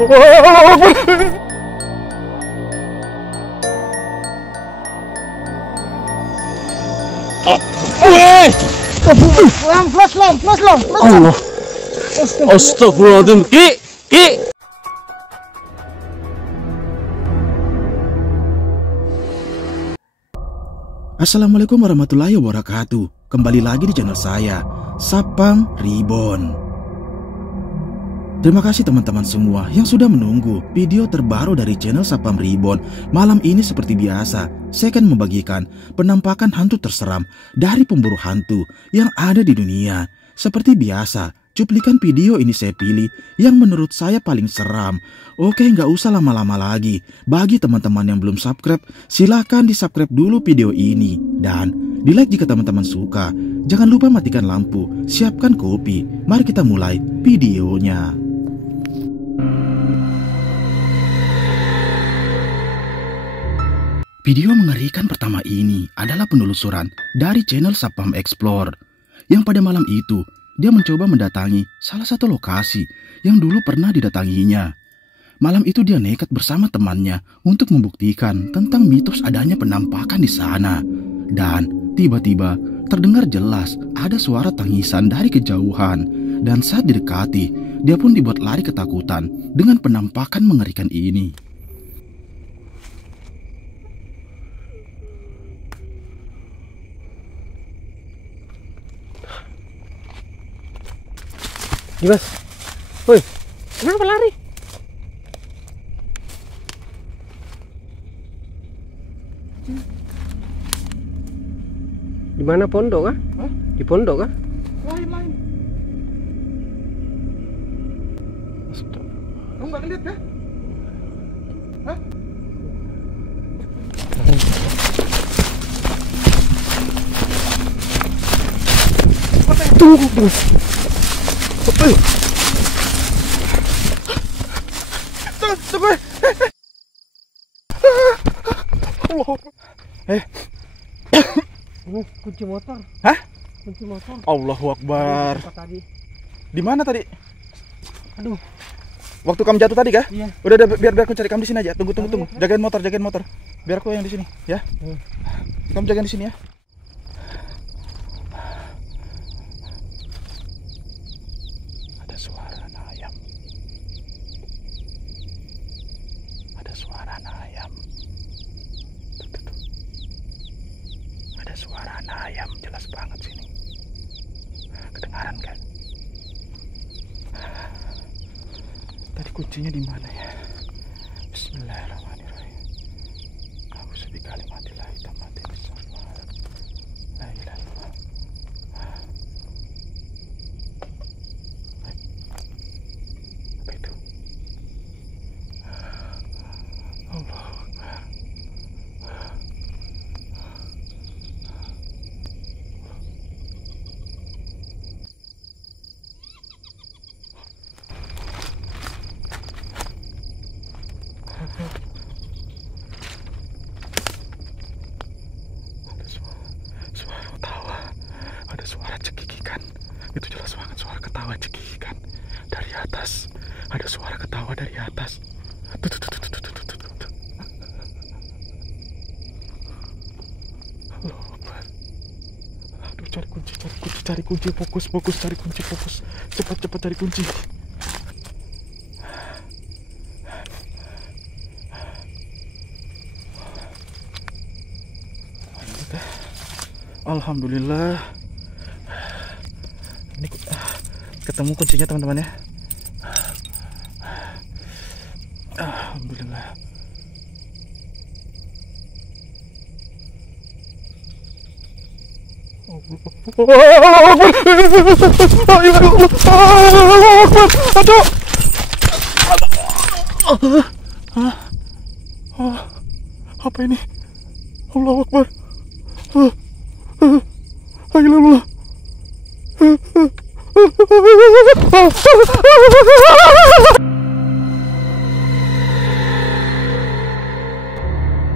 Allah. Astagfirullahaladzim. Ki. Assalamualaikum warahmatullahi wabarakatuh. Kembali lagi di channel saya, Sapam Reborn. Terima kasih teman-teman semua yang sudah menunggu video terbaru dari channel Sapam Reborn. Malam ini seperti biasa, saya akan membagikan penampakan hantu terseram dari pemburu hantu yang ada di dunia. Seperti biasa, cuplikan video ini saya pilih yang menurut saya paling seram. Oke, nggak usah lama-lama lagi. Bagi teman-teman yang belum subscribe, silahkan di-subscribe dulu video ini. Dan di-like jika teman-teman suka. Jangan lupa matikan lampu, siapkan kopi. Mari kita mulai videonya. Video mengerikan pertama ini adalah penelusuran dari channel Sapam Explore. Yang pada malam itu, dia mencoba mendatangi salah satu lokasi yang dulu pernah didatanginya. Malam itu dia nekat bersama temannya untuk membuktikan tentang mitos adanya penampakan di sana. Dan tiba-tiba terdengar jelas ada suara tangisan dari kejauhan. Dan saat didekati, dia pun dibuat lari ketakutan dengan penampakan mengerikan ini. Dimas, woi, kenapa lari? Di mana pondok kah? Hah? Di pondok kah? Lain. Kamu nggak lihat kah? Hah? Tunggu. Tunggu. Ini kunci motor. Hah? Kunci motor. Allahu Akbar. Di mana tadi? Aduh. Waktu kamu jatuh tadi kah? Iya. Udah biar aku cari kamu di sini aja. Tunggu. Jagain motor. Biar aku yang di sini, ya. Kamu jagain di sini ya. Ada suara anak ayam. Ada suara anak ayam. Tuh. Ada suara anak ayam, jelas banget sini. Kedengaran kan? Tadi kuncinya di mana ya? Bismillahirrahmanirrahim. A'udzu bikalimatillahi tammati min syarri ma khalaq. La ilaha illallah. Apa itu? Allahu Akbar. Ada suara ketawa, ada suara cekikikan. Itu jelas banget suara ketawa cekikikan dari atas. Ada suara ketawa dari atas. Tuh. Allahu Akbar. Aduh, cari kunci, fokus, cari kunci, fokus. Cepat cari kunci. Alhamdulillah, ini ketemu kuncinya teman-teman ya. Alhamdulillah. Apa ini? Allahu Akbar. Alhamdulillah.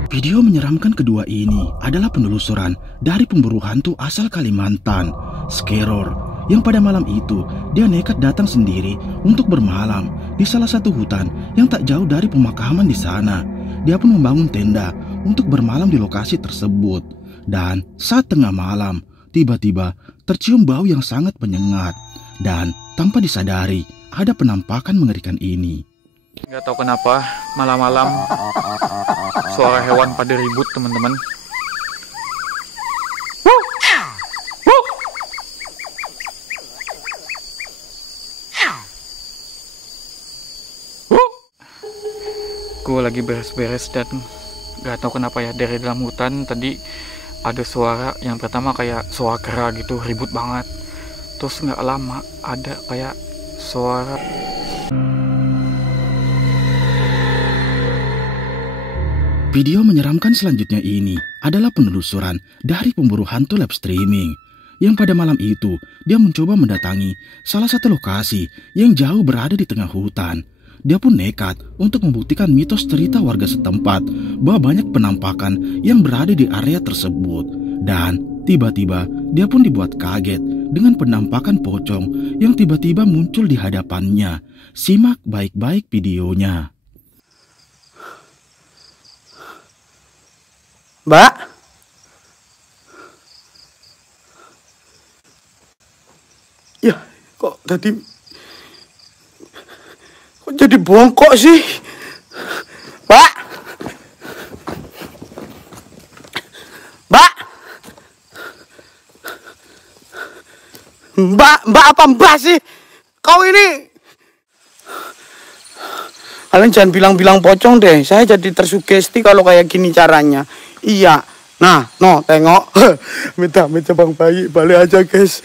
Video menyeramkan kedua ini adalah penelusuran dari pemburu hantu asal Kalimantan, Skeror, yang pada malam itu dia nekat datang sendiri untuk bermalam di salah satu hutan yang tak jauh dari pemakaman di sana. Dia pun membangun tenda untuk bermalam di lokasi tersebut. Dan saat tengah malam, tiba-tiba tercium bau yang sangat menyengat. Dan tanpa disadari, ada penampakan mengerikan ini. Nggak tahu kenapa malam-malam suara hewan pada ribut, teman-teman. Gue lagi beres-beres dan nggak tahu kenapa ya, dari dalam hutan tadi ada suara yang pertama kayak suara kera gitu, ribut banget. Terus nggak lama ada kayak suara. Video menyeramkan selanjutnya ini adalah penelusuran dari pemburu hantu live streaming yang pada malam itu dia mencoba mendatangi salah satu lokasi yang jauh berada di tengah hutan. Dia pun nekat untuk membuktikan mitos cerita warga setempat bahwa banyak penampakan yang berada di area tersebut. Dan tiba-tiba dia pun dibuat kaget dengan penampakan pocong yang tiba-tiba muncul di hadapannya. Simak baik-baik videonya. Mbak? Ya, kok jadi bongkok sih? Mbak? Mbak? Mbak apa mbak sih? Kau ini... Kalian jangan bilang-bilang pocong deh. Saya jadi tersugesti kalau kayak gini caranya. Iya. Nah, no, tengok. Minta Bang Bayi balik aja, guys.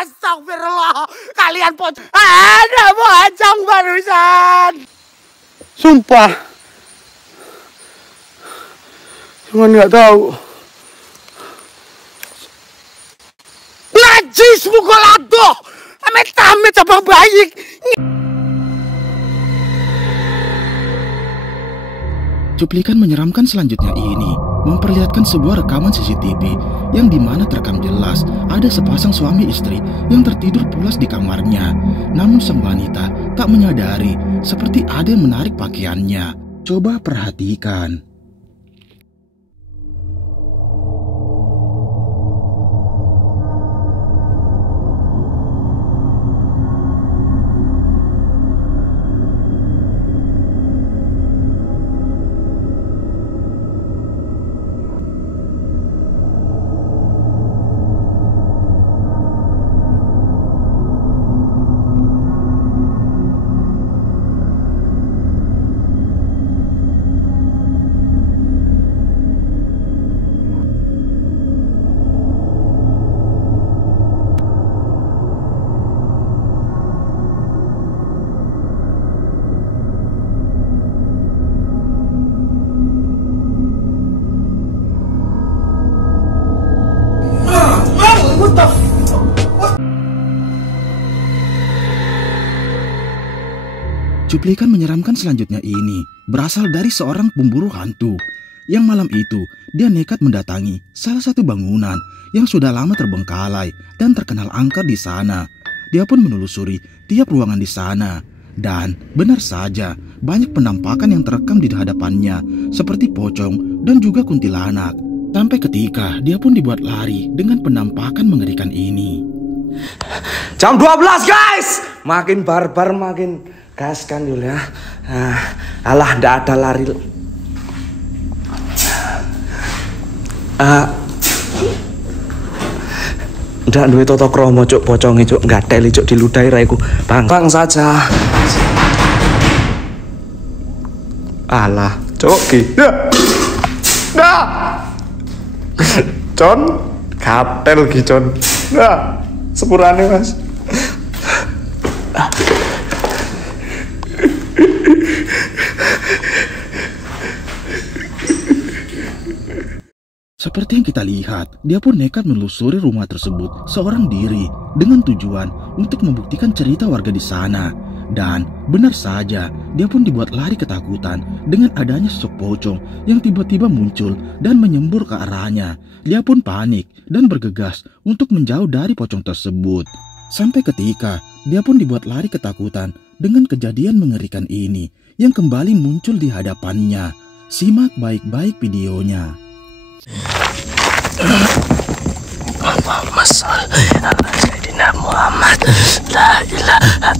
Astagfirullah. Kalian pocong. Ada pocong barusan. Sumpah. Cuman nggak tahu. Najis mukul aduh. Amit-amit Bang Bayi. Cuplikan menyeramkan selanjutnya ini memperlihatkan sebuah rekaman CCTV yang dimana terekam jelas ada sepasang suami istri yang tertidur pulas di kamarnya. Namun sang wanita tak menyadari seperti ada yang menarik pakaiannya. Coba perhatikan. Cuplikan menyeramkan selanjutnya ini berasal dari seorang pemburu hantu yang malam itu dia nekat mendatangi salah satu bangunan yang sudah lama terbengkalai dan terkenal angker di sana. Dia pun menelusuri tiap ruangan di sana dan benar saja banyak penampakan yang terekam di hadapannya seperti pocong dan juga kuntilanak. Sampai ketika dia pun dibuat lari dengan penampakan mengerikan ini. Jam 12 guys. Makin barbar makin gaskan dulu ya. Alah, ndak ada lari. Ndak duwe tata krama cuk, poconge cuk, gatel cuk diludahi raiku. Bang saja. Alah, cuk ki. Nah. Con, gatel ki con. Nah, sepurane Mas. Seperti yang kita lihat, dia pun nekat menelusuri rumah tersebut seorang diri dengan tujuan untuk membuktikan cerita warga di sana. Dan benar saja, dia pun dibuat lari ketakutan dengan adanya sosok pocong yang tiba-tiba muncul dan menyembur ke arahnya. Dia pun panik dan bergegas untuk menjauh dari pocong tersebut. Sampai ketika dia pun dibuat lari ketakutan dengan kejadian mengerikan ini yang kembali muncul di hadapannya. Simak baik-baik videonya. Allahumma sholli ala Sayyidina Muhammad. La ilaha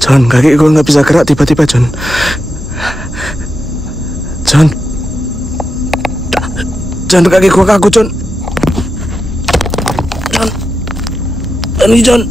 John, kaki gue nggak bisa gerak tiba-tiba, John. John, kaki gue kaku, John. John.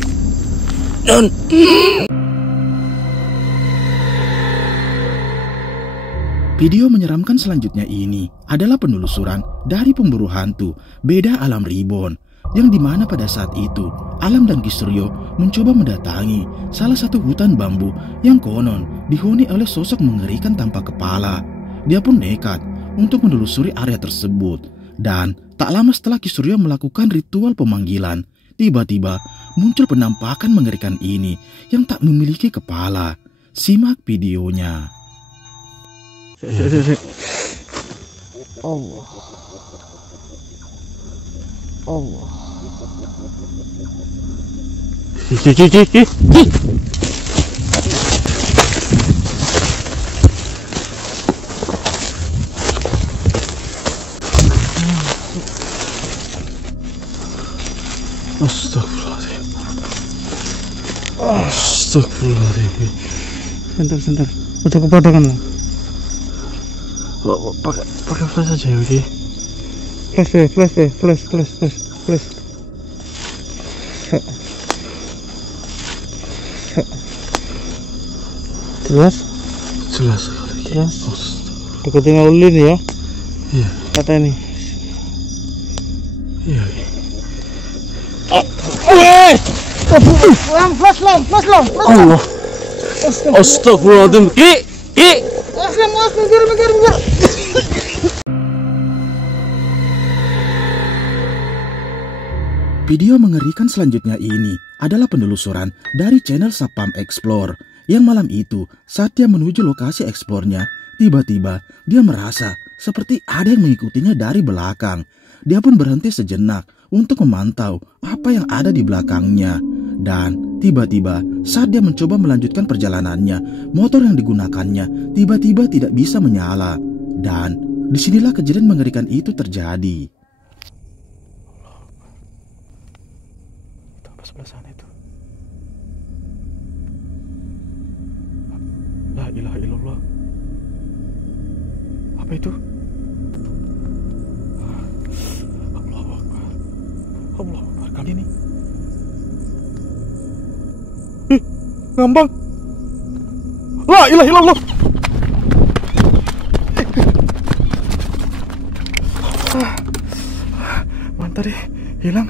Video menyeramkan selanjutnya ini adalah penelusuran dari pemburu hantu Beda Alam Reborn, yang dimana pada saat itu Alam dan Kisrio mencoba mendatangi salah satu hutan bambu yang konon dihuni oleh sosok mengerikan tanpa kepala. Dia pun nekat untuk menelusuri area tersebut, dan tak lama setelah Kisrio melakukan ritual pemanggilan, tiba-tiba muncul penampakan mengerikan ini yang tak memiliki kepala. Simak videonya. Allah. Astagfirullahaladzim. Sebentar. Udah kepadangan lah. Pakai flash aja ya, Oke. Flash. Jelas. Deketin ulin ya. Iya. Kata ini. Iya. Flash long. Allah. Astagfirullahaladzim. Ki. Mikir. Video mengerikan selanjutnya ini adalah penelusuran dari channel Sapam Explore, yang malam itu saat dia menuju lokasi eksplornya, tiba-tiba dia merasa seperti ada yang mengikutinya dari belakang. Dia pun berhenti sejenak untuk memantau apa yang ada di belakangnya. Dan tiba-tiba saat dia mencoba melanjutkan perjalanannya, motor yang digunakannya tiba-tiba tidak bisa menyala. Dan disinilah kejadian mengerikan itu terjadi. Sebelah sana itu. La ilaha illallah. Apa itu? Allahu Akbar. Kali ini. Ngambang. La ilaha illallah. Mantap deh, hilang.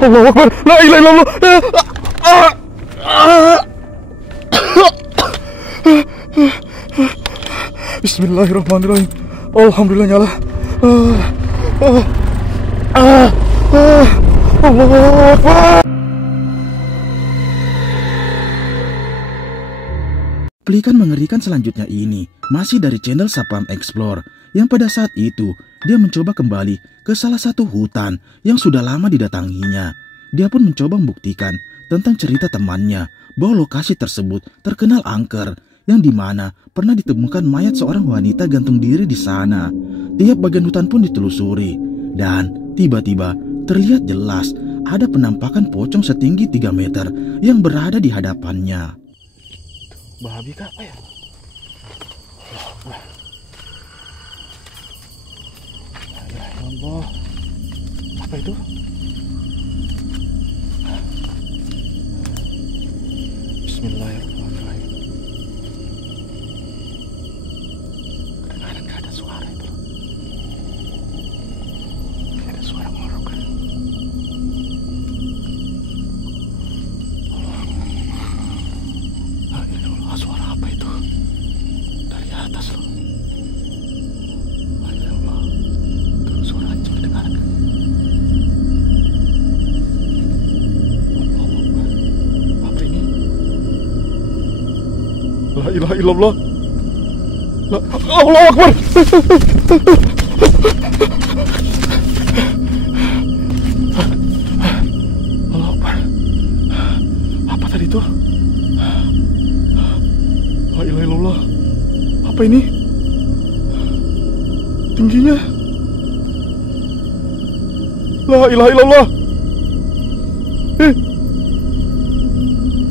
Allahu Akbar. La ilaha illallah. Bismillahirrahmanirrahim. Alhamdulillah nyala. Allahu Akbar. Cuplikan mengerikan selanjutnya ini masih dari channel Sapam Explore, yang pada saat itu dia mencoba kembali ke salah satu hutan yang sudah lama didatanginya. Dia pun mencoba membuktikan tentang cerita temannya bahwa lokasi tersebut terkenal angker, yang dimana pernah ditemukan mayat seorang wanita gantung diri di sana. Tiap bagian hutan pun ditelusuri, dan tiba-tiba terlihat jelas ada penampakan pocong setinggi 3 meter yang berada di hadapannya. Babi kah apa ya? Ya Allah. Apa itu? Bismillahirrahmanirrahim. Kedengaran gak ada suara itu. Gak ada suara ngorok kan? Suara apa itu? Dari atas loh. Ya Allah. La ilaha illallah. Allahu Akbar. Allahu Akbar. Apa tadi itu? La ilaha illallah. Apa ini? Tingginya. La ilaha illallah.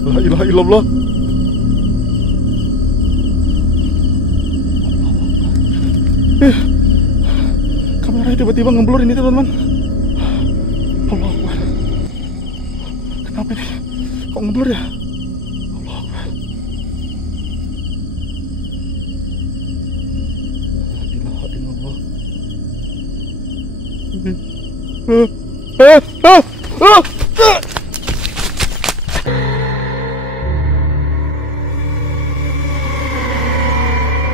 La ilaha illallah. Kameranya tiba-tiba ngeblur ini teman-teman. Allah Akbar. Kenapa ini? Kok ngeblur ya? Allah Akbar. La ilaha illallah.